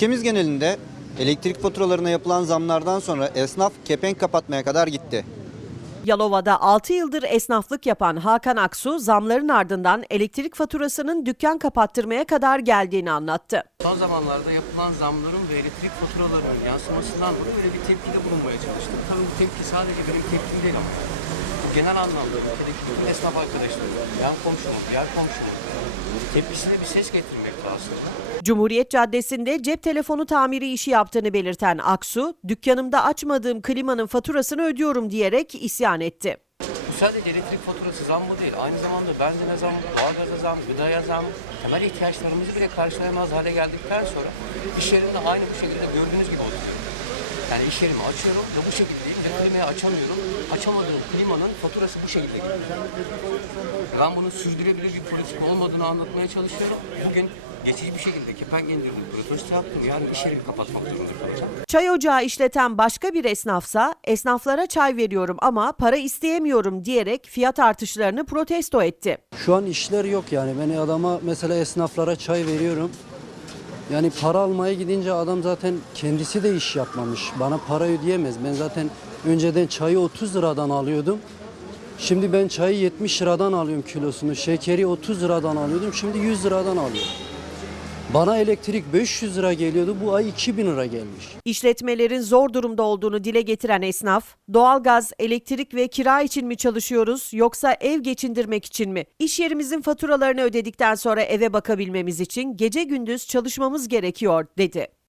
Ülkemiz genelinde elektrik faturalarına yapılan zamlardan sonra esnaf kepenk kapatmaya kadar gitti. Yalova'da 6 yıldır esnaflık yapan Hakan Aksu zamların ardından elektrik faturasının dükkan kapattırmaya kadar geldiğini anlattı. Son zamanlarda yapılan zamların ve elektrik faturalarının yansımasından dolayı böyle bir tepkide bulunmaya çalıştım. Tabii bu tepki sadece benim tepkim değil ama genel anlamda ülkedeki bütün esnaf arkadaşlarım, yan komşuluk, diğer komşuluk tepkisine bir ses getirmekte aslında. Cumhuriyet Caddesi'nde cep telefonu tamiri işi yaptığını belirten Aksu, dükkanımda açmadığım klimanın faturasını ödüyorum diyerek isyan etti. Sadece elektrik faturası zammı değil, aynı zamanda benzine zam, doğalgaza zam, gıdaya zam, temel ihtiyaçlarımızı bile karşılayamaz hale geldikten sonra iş yerinde aynı bu şekilde gördüğünüz gibi oluyor. Yani iş yerimi açıyorum ve bu şekildeyim ve klimayı açamıyorum. Açamadığım klimanın faturası bu şekilde geliyor. Ben bunun sürdürülebilir bir politika olmadığını anlatmaya çalışıyorum. Bugün geçici bir şekilde kepenk indirdim, protesto yaptım. Yani iş yerimi kapatmak durumunda kalacağım. Çay ocağı işleten başka bir esnafsa esnaflara çay veriyorum ama para isteyemiyorum diyerek fiyat artışlarını protesto etti. Şu an işler yok yani. Ben adama mesela esnaflara çay veriyorum. Yani para almaya gidince adam zaten kendisi de iş yapmamış. Bana para ödeyemez. Ben zaten önceden çayı 30 liradan alıyordum. Şimdi ben çayı 70 liradan alıyorum kilosunu. Şekeri 30 liradan alıyordum. Şimdi 100 liradan alıyorum. Bana elektrik 500 lira geliyordu. Bu ay 2000 lira gelmiş. İşletmelerin zor durumda olduğunu dile getiren esnaf, doğalgaz, elektrik ve kira için mi çalışıyoruz yoksa ev geçindirmek için mi? İş yerimizin faturalarını ödedikten sonra eve bakabilmemiz için gece gündüz çalışmamız gerekiyor dedi.